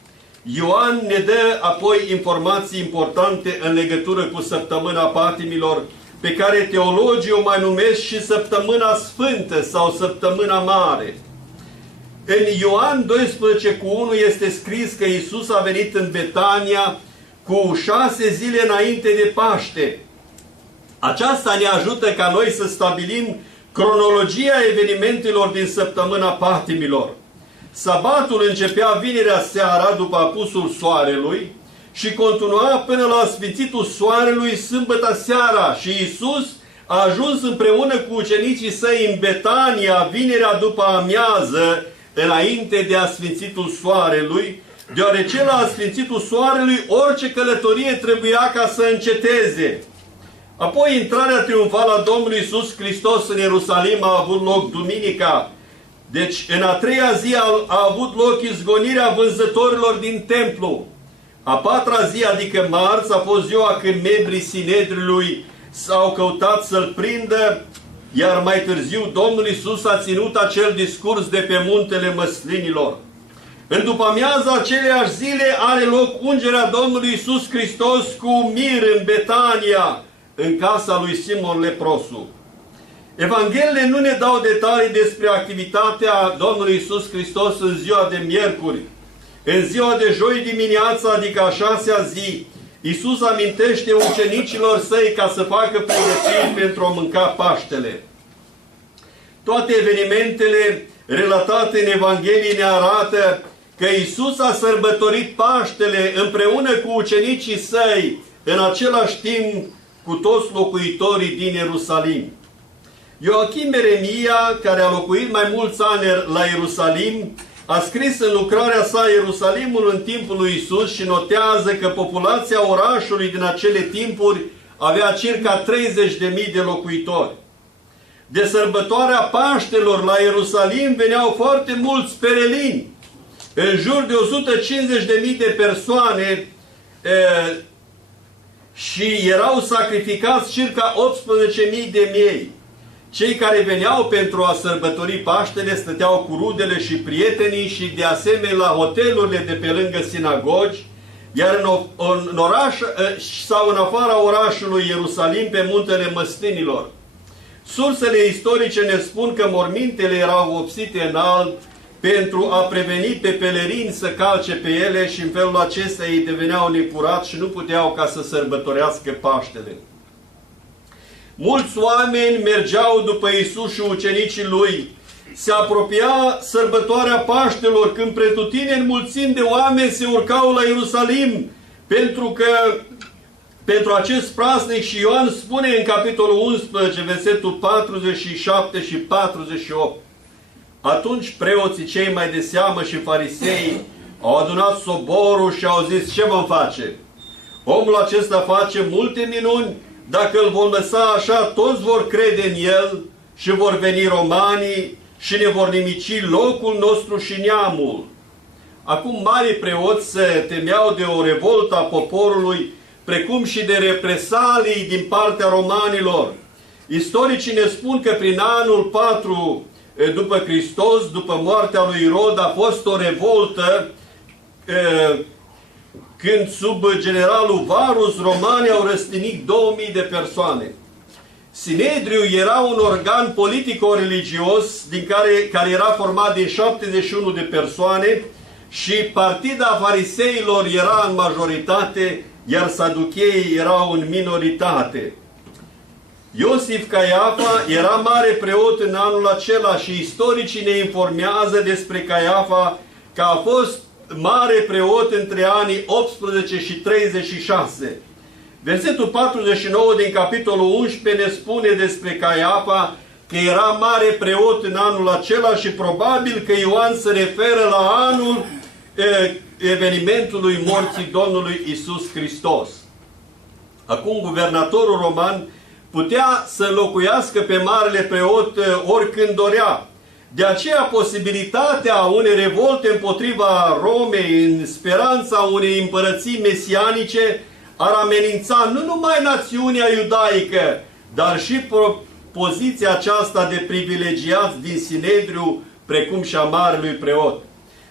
Ioan ne dă apoi informații importante în legătură cu săptămâna patimilor, pe care teologii o mai numesc și săptămâna sfântă sau săptămâna mare. În Ioan 12:1 este scris că Iisus a venit în Betania cu 6 zile înainte de Paște. Aceasta ne ajută ca noi să stabilim cronologia evenimentelor din săptămâna patimilor. Sabatul începea vinerea seara după apusul soarelui și continua până la sfințitul soarelui sâmbătă seara și Iisus a ajuns împreună cu ucenicii săi în Betania vinerea după amiază, înainte de asfințitul soarelui, deoarece la asfințitul soarelui orice călătorie trebuia ca să înceteze. Apoi intrarea triumfală a Domnului Iisus Hristos în Ierusalim a avut loc duminica. Deci în a 3-a zi a avut loc izgonirea vânzătorilor din templu. A 4-a zi, adică marți, a fost ziua când membrii Sinedriului s-au căutat să-L prindă, iar mai târziu Domnul Iisus a ținut acel discurs de pe muntele Măslinilor. În după-amiaza aceleași zile are loc ungerea Domnului Iisus Hristos cu mir în Betania, în casa lui Simon leprosul. Evangheliile nu ne dau detalii despre activitatea Domnului Iisus Hristos în ziua de miercuri. În ziua de joi dimineața, adică a 6-a zi, Iisus amintește ucenicilor săi ca să facă pregătiri pentru a mânca Paștele. Toate evenimentele relatate în Evanghelie ne arată că Iisus a sărbătorit Paștele împreună cu ucenicii săi, în același timp cu toți locuitorii din Ierusalim. Ioachim Eremia, care a locuit mai mulți ani la Ierusalim, a scris în lucrarea sa Ierusalimul în timpul lui Iisus și notează că populația orașului din acele timpuri avea circa 30.000 de locuitori. De sărbătoarea Paștelor la Ierusalim veneau foarte mulți perelini, în jur de 150.000 de persoane, și erau sacrificați circa 18.000 de miei. Cei care veneau pentru a sărbători Paștele stăteau cu rudele și prietenii și de asemenea la hotelurile de pe lângă sinagogi, iar în oraș sau în afara orașului Ierusalim pe muntele Măslinilor. Sursele istorice ne spun că mormintele erau vopsite în alb pentru a preveni pe pelerini să calce pe ele și în felul acesta ei deveneau necurați și nu puteau ca să sărbătorească Paștele. Mulți oameni mergeau după Iisus și ucenicii Lui. Se apropia sărbătoarea Paștelor, când pretutindeni mulțimi de oameni se urcau la Ierusalim, pentru acest praznic, și Ioan spune în capitolul 11, versetul 47 și 48. Atunci preoții cei mai de seamă și farisei au adunat soborul și au zis: ce vom face? Omul acesta face multe minuni. Dacă îl vom lăsa așa, toți vor crede în el și vor veni romanii și ne vor nimici locul nostru și neamul. Acum marii preoți se temeau de o revoltă a poporului, precum și de represalii din partea romanilor. Istoricii ne spun că prin anul 4 după Hristos, după moartea lui Irod, a fost o revoltă când sub generalul Varus romanii au răstinit 2000 de persoane. Sinedriul era un organ politico-religios care era format din 71 de persoane și partida fariseilor era în majoritate, iar saducheii erau în minoritate. Iosif Caiafa era mare preot în anul acela și istoricii ne informează despre Caiafa că a fost mare preot între anii 18 și 36. Versetul 49 din capitolul 11 ne spune despre Caiafa că era mare preot în anul acela și probabil că Ioan se referă la anul evenimentului morții Domnului Iisus Hristos. Acum, guvernatorul roman putea să înlocuiască pe marele preot oricând dorea. De aceea posibilitatea unei revolte împotriva Romei în speranța unei împărății mesianice ar amenința nu numai națiunea iudaică, dar și poziția aceasta de privilegiați din Sinedriu, precum și a marelui preot.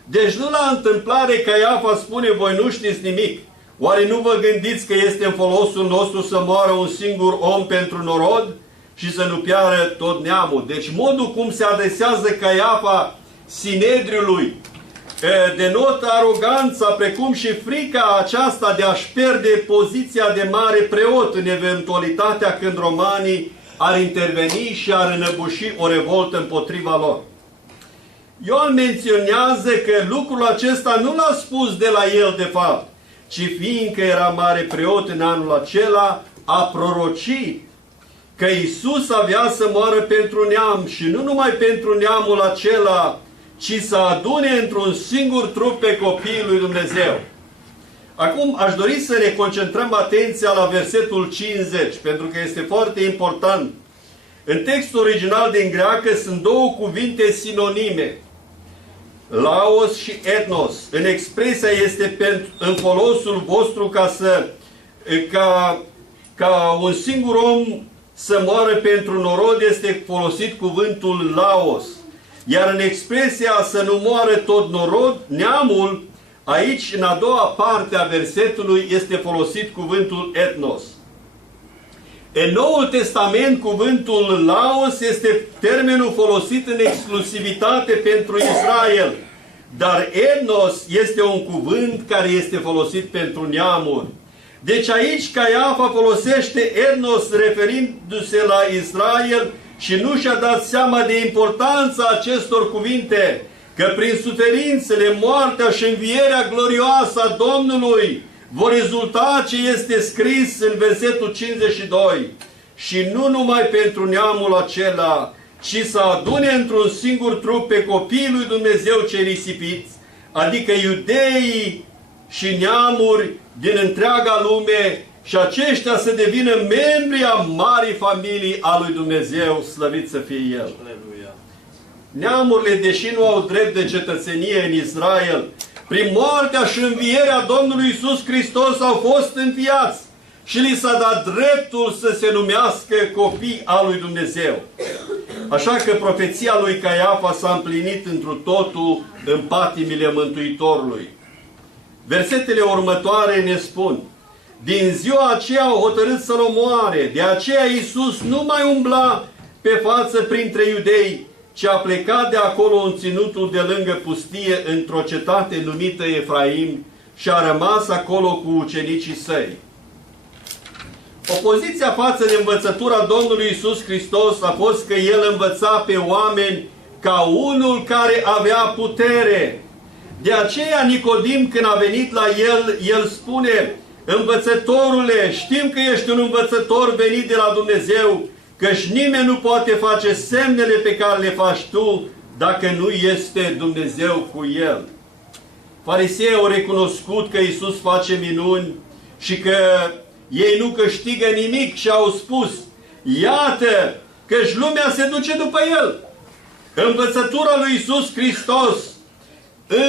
Deci nu la întâmplare Caiafa spune, voi nu știți nimic. Oare nu vă gândiți că este în folosul nostru să moară un singur om pentru norod și să nu piară tot neamul? Deci modul cum se adresează Caiafa Sinedriului denotă aroganța, precum și frica aceasta de a-și pierde poziția de mare preot în eventualitatea când romanii ar interveni și ar înăbuși o revoltă împotriva lor. Ioan menționează că lucrul acesta nu l-a spus de la el de fapt, ci fiindcă era mare preot în anul acela, a prorocit că Iisus avea să moară pentru neam și nu numai pentru neamul acela, ci să adune într-un singur trup pe copiii lui Dumnezeu. Acum aș dori să ne concentrăm atenția la versetul 50, pentru că este foarte important. În textul original din greacă sunt două cuvinte sinonime, laos și ethnos. În expresia este în folosul vostru ca un singur om să moară pentru norod este folosit cuvântul laos. Iar în expresia să nu moară tot norod, neamul, aici în a doua parte a versetului este folosit cuvântul ethnos. În Noul Testament, cuvântul laos este termenul folosit în exclusivitate pentru Israel, dar ethnos este un cuvânt care este folosit pentru neamuri. Deci aici Caiafa folosește ethnos referindu-se la Israel și nu și-a dat seama de importanța acestor cuvinte, că prin suferințele, moartea și învierea glorioasă a Domnului vor rezulta ce este scris în versetul 52. Și nu numai pentru neamul acela, ci să adune într-un singur trup pe copiii lui Dumnezeu cei risipiți, adică iudeii și neamuri din întreaga lume, și aceștia să devină membri a marii familii a lui Dumnezeu, slăvit să fie El. Aleluia. Neamurile, deși nu au drept de cetățenie în Israel, prin moartea și învierea Domnului Iisus Hristos au fost înviați și li s-a dat dreptul să se numească copii al lui Dumnezeu. Așa că profeția lui Caiafa s-a împlinit întru totul în patimile Mântuitorului. Versetele următoare ne spun: din ziua aceea au hotărât să-L omoare, de aceea Iisus nu mai umbla pe față printre iudei, ci a plecat de acolo în ținutul de lângă pustie, într-o cetate numită Efraim, și a rămas acolo cu ucenicii săi. Opoziția față de învățătura Domnului Iisus Hristos a fost că El învăța pe oameni ca unul care avea putere. De aceea Nicodim, când a venit la El spune: învățătorule, știm că ești un învățător venit de la Dumnezeu, căci nimeni nu poate face semnele pe care le faci tu dacă nu este Dumnezeu cu El. Fariseii au recunoscut că Iisus face minuni și că ei nu câștigă nimic și au spus: iată, căci lumea se duce după El. Învățătura lui Iisus Hristos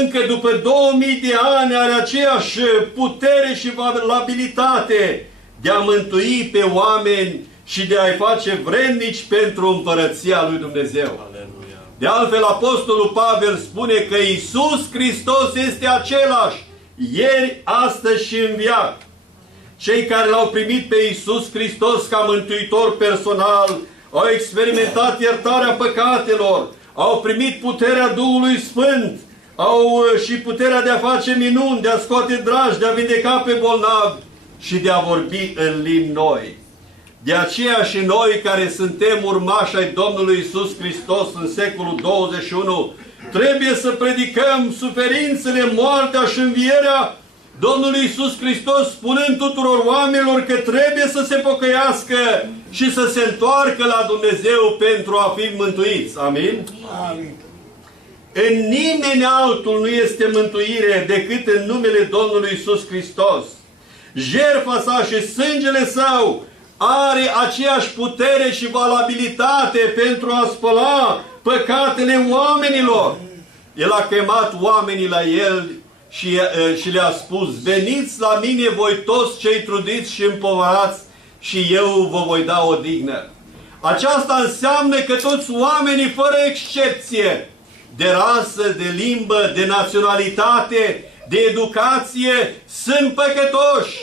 încă după 2000 de ani are aceeași putere și valabilitate de a mântui pe oameni și de a-i face vrednici pentru împărăția lui Dumnezeu. Aleluia. De altfel, Apostolul Pavel spune că Iisus Hristos este același ieri, astăzi și în veac. Cei care L-au primit pe Iisus Hristos ca mântuitor personal au experimentat iertarea păcatelor, au primit puterea Duhului Sfânt, au și puterea de a face minuni, de a scoate dragi, de a vindeca pe bolnavi și de a vorbi în limbi noi. De aceea și noi, care suntem urmași ai Domnului Iisus Hristos în secolul 21, trebuie să predicăm suferințele, moartea și învierea Domnului Iisus Hristos, spunând tuturor oamenilor că trebuie să se pocăiască și să se întoarcă la Dumnezeu pentru a fi mântuiți. Amin? Amin. În nimeni altul nu este mântuire decât în numele Domnului Iisus Hristos. Jertfa sa și sângele Său are aceeași putere și valabilitate pentru a spăla păcatele oamenilor. El a chemat oamenii la El și le-a spus: veniți la mine voi toți cei trudiți și împovărați și eu vă voi da odihnă. Aceasta înseamnă că toți oamenii, fără excepție, de rasă, de limbă, de naționalitate, de educație, sunt păcătoși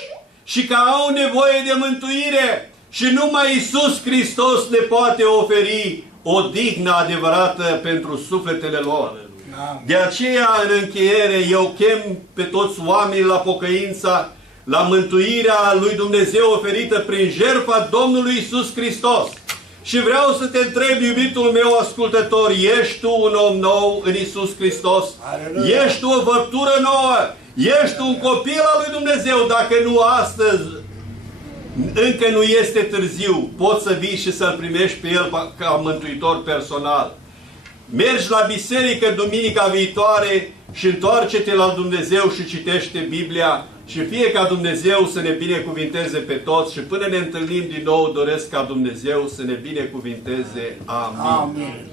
și că au nevoie de mântuire și numai Iisus Hristos ne poate oferi odihnă adevărată pentru sufletele lor. De aceea, în încheiere, eu chem pe toți oamenii la pocăința, la mântuirea lui Dumnezeu oferită prin jertfa Domnului Iisus Hristos. Și vreau să te întreb, iubitul meu ascultător, ești tu un om nou în Iisus Hristos? Aleluia. Ești tu o făptură nouă? Ești tu un copil al lui Dumnezeu? Dacă nu astăzi, încă nu este târziu, poți să vii și să-L primești pe El ca mântuitor personal. Mergi la biserică duminica viitoare și întoarce-te la Dumnezeu și citește Biblia și fie ca Dumnezeu să ne binecuvinteze pe toți și până ne întâlnim din nou doresc ca Dumnezeu să ne binecuvinteze. Amin. Amin.